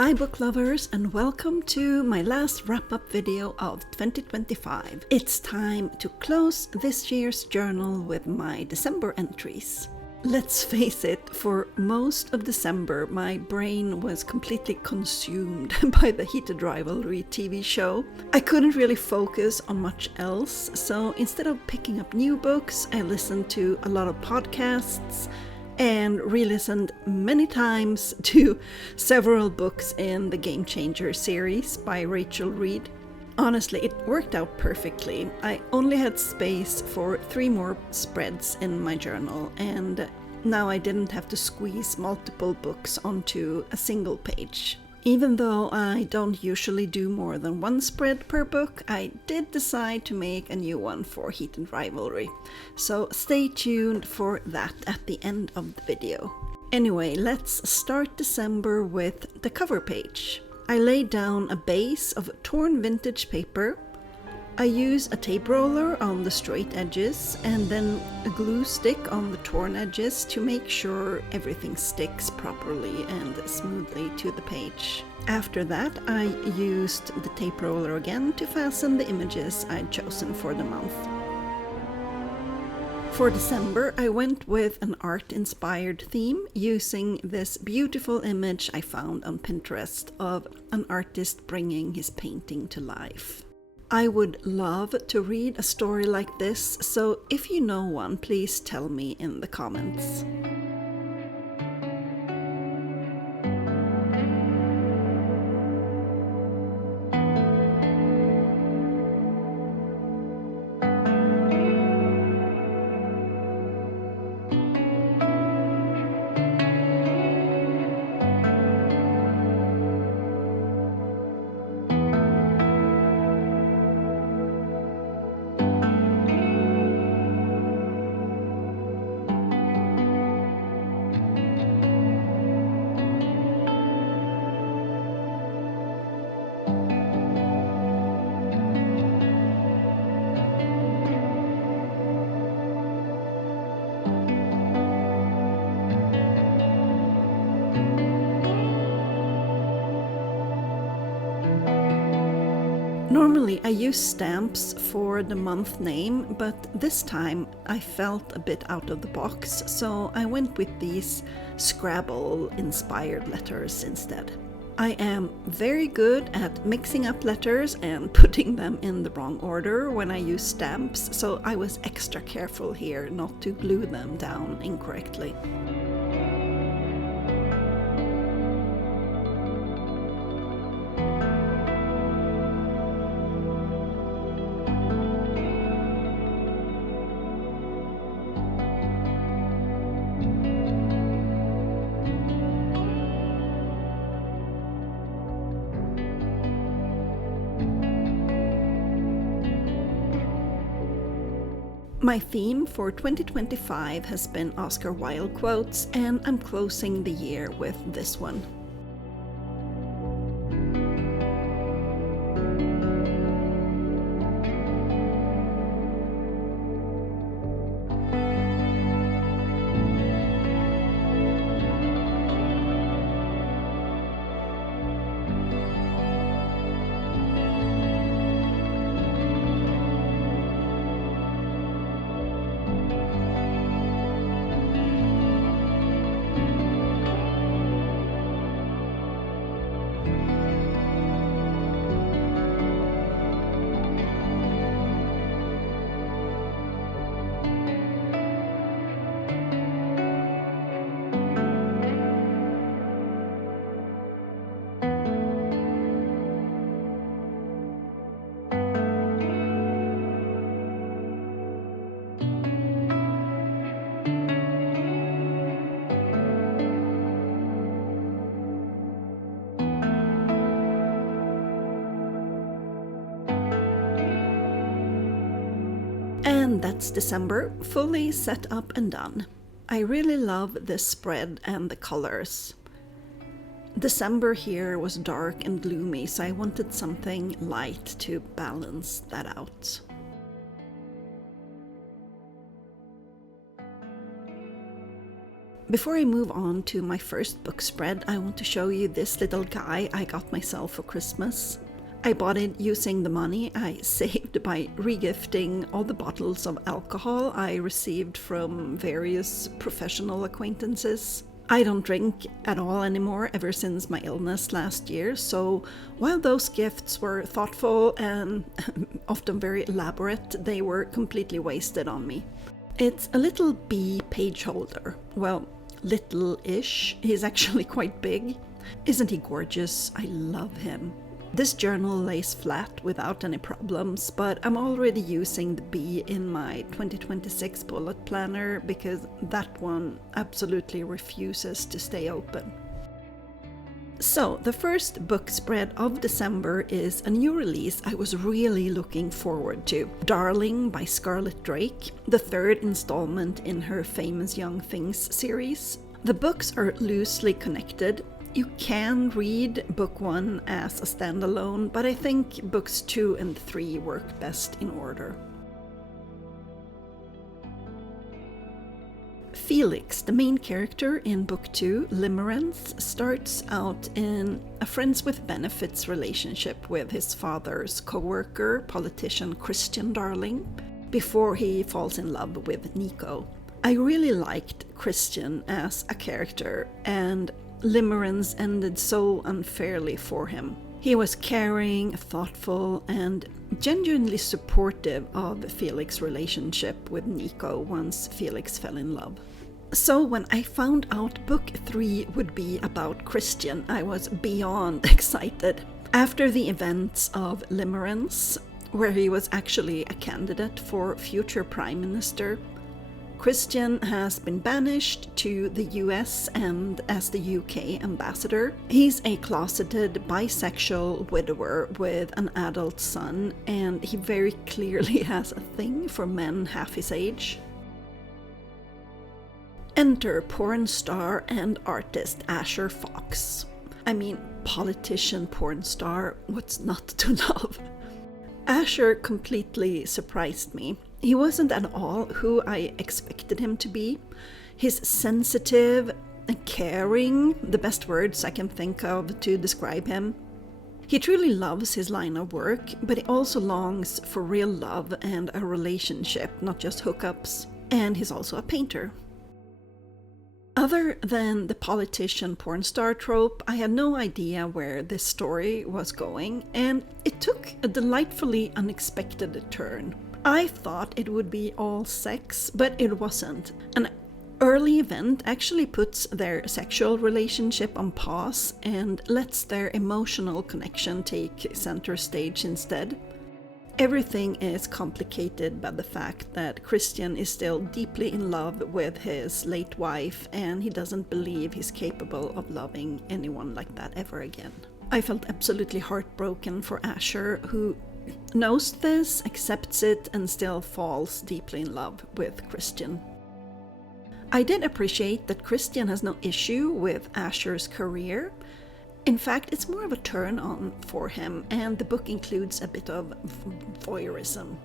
Hi book lovers, and welcome to my last wrap-up video of 2025. It's time to close this year's journal with my December entries. Let's face it, for most of December my brain was completely consumed by the Heated Rivalry TV show. I couldn't really focus on much else, so instead of picking up new books, I listened to a lot of podcasts and re-listened many times to several books in the Game Changer series by Rachel Reed. Honestly, it worked out perfectly. I only had space for 3 more spreads in my journal, and now I didn't have to squeeze multiple books onto a single page. Even though I don't usually do more than 1 spread per book, I did decide to make a new one for Heated Rivalry. So stay tuned for that at the end of the video. Anyway, let's start December with the cover page. I laid down a base of torn vintage paper. I use a tape roller on the straight edges and then a glue stick on the torn edges to make sure everything sticks properly and smoothly to the page. After that, I used the tape roller again to fasten the images I'd chosen for the month. For December, I went with an art-inspired theme using this beautiful image I found on Pinterest of an artist bringing his painting to life. I would love to read a story like this, so if you know one, please tell me in the comments. Normally I use stamps for the month name, but this time I felt a bit out of the box, so I went with these Scrabble-inspired letters instead. I am very good at mixing up letters and putting them in the wrong order when I use stamps, so I was extra careful here not to glue them down incorrectly. My theme for 2025 has been Oscar Wilde quotes, and I'm closing the year with this one. And that's December, fully set up and done. I really love this spread and the colors. December here was dark and gloomy, so I wanted something light to balance that out. Before I move on to my first book spread, I want to show you this little guy I got myself for Christmas. I bought it using the money I saved by regifting all the bottles of alcohol I received from various professional acquaintances. I don't drink at all anymore ever since my illness last year, so while those gifts were thoughtful and often very elaborate, they were completely wasted on me. It's a little bee page holder. Well, little-ish. He's actually quite big. Isn't he gorgeous? I love him. This journal lays flat without any problems, but I'm already using the bee in my 2026 bullet planner because that one absolutely refuses to stay open. So, the first book spread of December is a new release I was really looking forward to. Darling by Scarlett Drake, the third installment in her Famous Young Things series. The books are loosely connected. You can read book 1 as a standalone, but I think books 2 and 3 work best in order. Felix, the main character in book 2, Limerence, starts out in a friends with benefits relationship with his father's co-worker, politician Christian Darling, before he falls in love with Nico. I really liked Christian as a character, and Limerence ended so unfairly for him. He was caring, thoughtful, and genuinely supportive of Felix's relationship with Nico once Felix fell in love. So when I found out book 3 would be about Christian, I was beyond excited. After the events of Limerence, where he was actually a candidate for future prime minister, Christian has been banished to the US and as the UK ambassador. He's a closeted bisexual widower with an adult son, and he very clearly has a thing for men half his age. Enter porn star and artist Asher Fox. I mean, politician porn star, what's not to love? Asher completely surprised me. He wasn't at all who I expected him to be. He's sensitive and caring, the best words I can think of to describe him. He truly loves his line of work, but he also longs for real love and a relationship, not just hookups. And he's also a painter. Other than the politician porn star trope, I had no idea where this story was going, and it took a delightfully unexpected turn. I thought it would be all sex, but it wasn't. An early event actually puts their sexual relationship on pause and lets their emotional connection take center stage instead. Everything is complicated by the fact that Christian is still deeply in love with his late wife, and he doesn't believe he's capable of loving anyone like that ever again. I felt absolutely heartbroken for Asher, who knows this, accepts it, and still falls deeply in love with Christian. I did appreciate that Christian has no issue with Asher's career. In fact, it's more of a turn on for him, and the book includes a bit of voyeurism.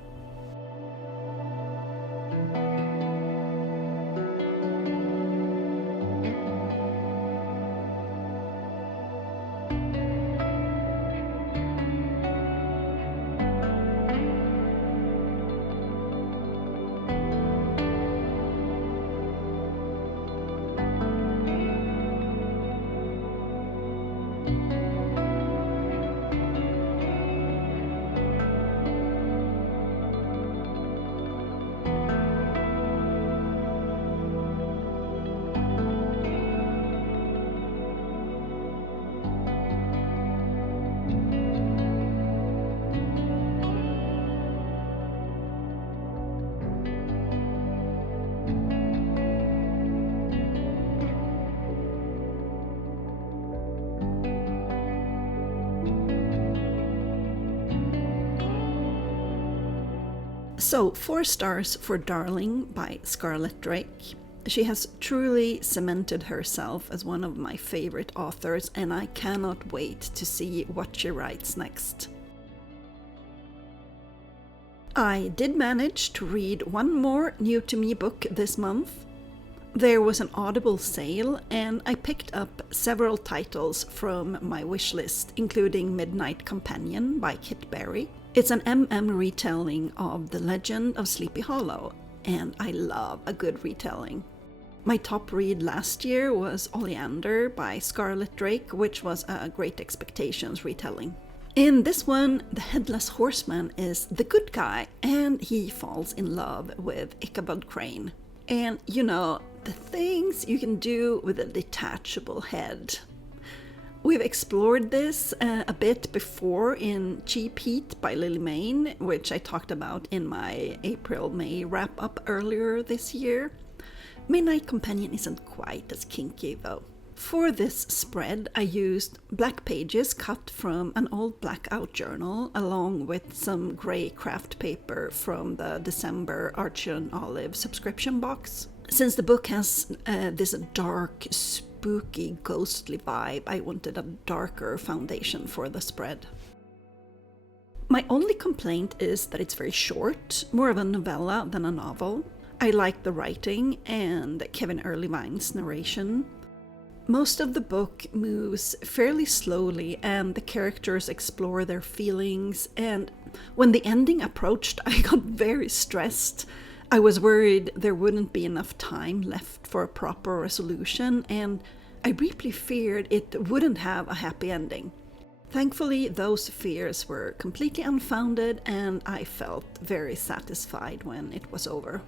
So, 4 stars for Darling by Scarlett Drake. She has truly cemented herself as one of my favorite authors, and I cannot wait to see what she writes next. I did manage to read one more new to me book this month. There was an Audible sale, and I picked up several titles from my wishlist, including Midnight Companion by Kit Berry. It's an retelling of The Legend of Sleepy Hollow, and I love a good retelling. My top read last year was Oleander by Scarlett Drake, which was a Great Expectations retelling. In this one, the Headless Horseman is the good guy, and he falls in love with Ichabod Crane. And you know, the things you can do with a detachable head. We've explored this a bit before in Cheap Heat by Lily Mayne, which I talked about in my April-May wrap-up earlier this year. Midnight Companion isn't quite as kinky though. For this spread, I used black pages cut from an old blackout journal, along with some grey craft paper from the December Archie and Olive subscription box. Since the book has this dark, spooky, ghostly vibe, I wanted a darker foundation for the spread. My only complaint is that it's very short, more of a novella than a novel. I like the writing and Kevin Erlevine's narration. Most of the book moves fairly slowly and the characters explore their feelings, and when the ending approached I got very stressed. I was worried there wouldn't be enough time left for a proper resolution, and I briefly feared it wouldn't have a happy ending. Thankfully, those fears were completely unfounded and I felt very satisfied when it was over.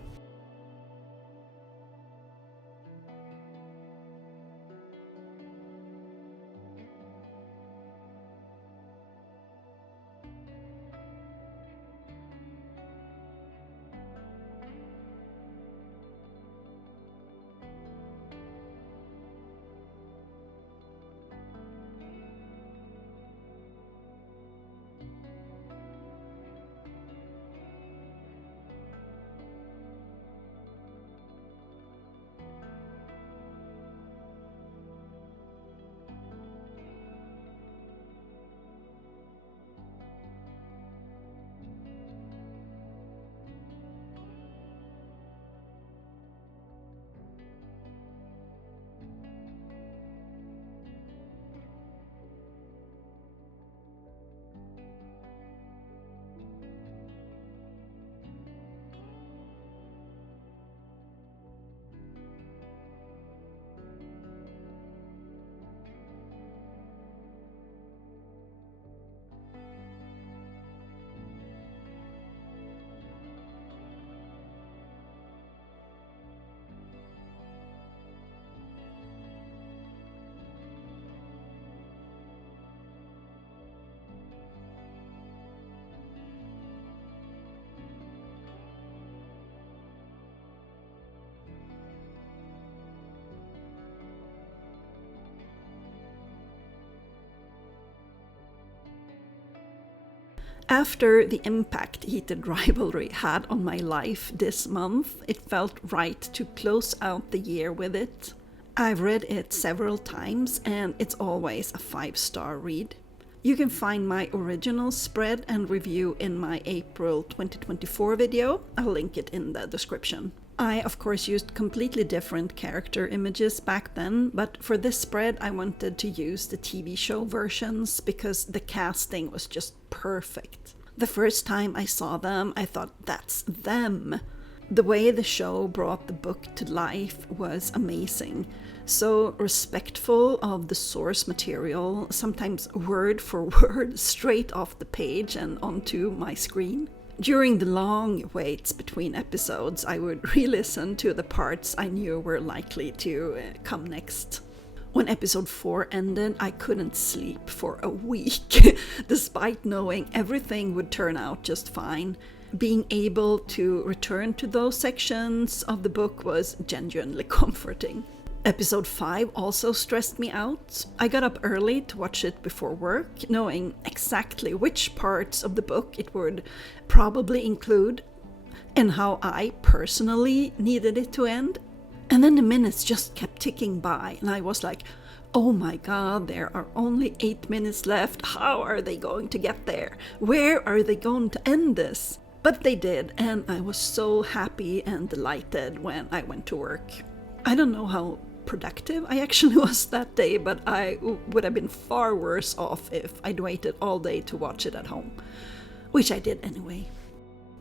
After the impact Heated Rivalry had on my life this month, it felt right to close out the year with it. I've read it several times and it's always a 5-star read. You can find my original spread and review in my April 2024 video. I'll link it in the description. I, of course, used completely different character images back then, but for this spread I wanted to use the TV show versions because the casting was just perfect. The first time I saw them, I thought, that's them. The way the show brought the book to life was amazing. So respectful of the source material, sometimes word for word, straight off the page and onto my screen. During the long waits between episodes, I would re-listen to the parts I knew were likely to come next. When episode 4 ended, I couldn't sleep for a week, despite knowing everything would turn out just fine. Being able to return to those sections of the book was genuinely comforting. Episode 5 also stressed me out. I got up early to watch it before work, knowing exactly which parts of the book it would probably include and how I personally needed it to end. And then the minutes just kept ticking by and I was like, oh my god, there are only 8 minutes left. How are they going to get there? Where are they going to end this? But they did, and I was so happy and delighted when I went to work. I don't know how productive I actually was that day, but I would have been far worse off if I'd waited all day to watch it at home, which I did anyway.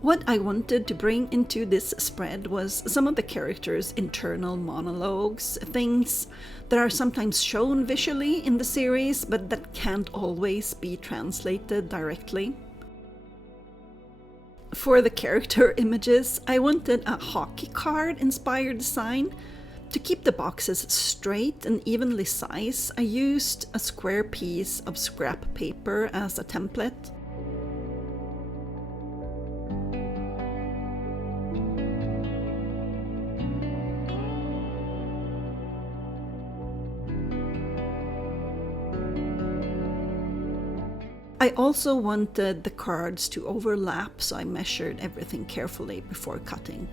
What I wanted to bring into this spread was some of the characters' internal monologues, things that are sometimes shown visually in the series, but that can't always be translated directly. For the character images, I wanted a hockey card-inspired design. To keep the boxes straight and evenly sized, I used a square piece of scrap paper as a template. I also wanted the cards to overlap, so I measured everything carefully before cutting.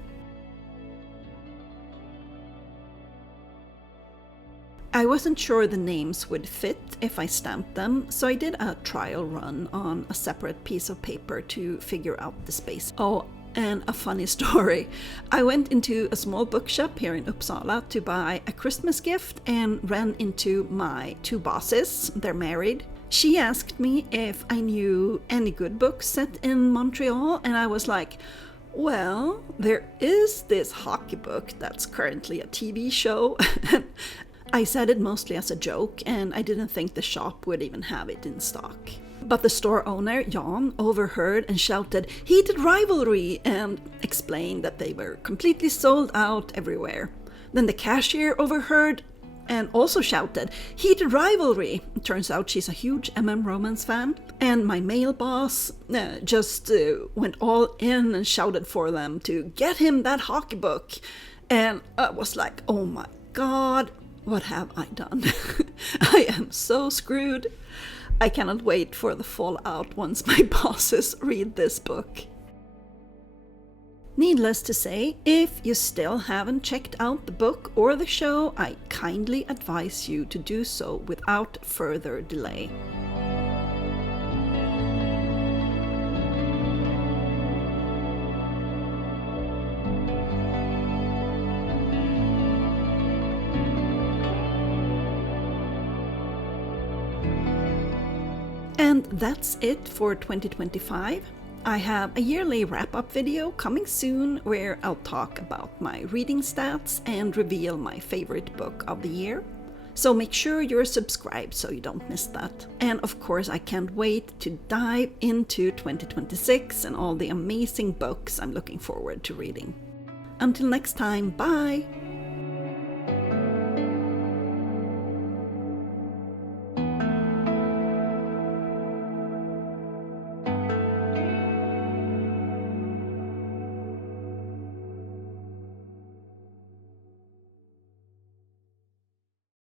I wasn't sure the names would fit if I stamped them, so I did a trial run on a separate piece of paper to figure out the space. Oh, and a funny story. I went into a small bookshop here in Uppsala to buy a Christmas gift and ran into my two bosses. They're married. She asked me if I knew any good books set in Montreal, and I was like, well, there is this hockey book that's currently a TV show. I said it mostly as a joke, and I didn't think the shop would even have it in stock. But the store owner, Jan, overheard and shouted, "Heated Rivalry!" and explained that they were completely sold out everywhere. Then the cashier overheard and also shouted, "Heated Rivalry!" It turns out she's a huge Romance fan. And my male boss just went all in and shouted for them to get him that hockey book. And I was like, oh my god, what have I done? I am so screwed. I cannot wait for the fallout once my bosses read this book. Needless to say, if you still haven't checked out the book or the show, I kindly advise you to do so without further delay. And that's it for 2025. I have a yearly wrap-up video coming soon where I'll talk about my reading stats and reveal my favorite book of the year. So make sure you're subscribed so you don't miss that. And of course, I can't wait to dive into 2026 and all the amazing books I'm looking forward to reading. Until next time, bye!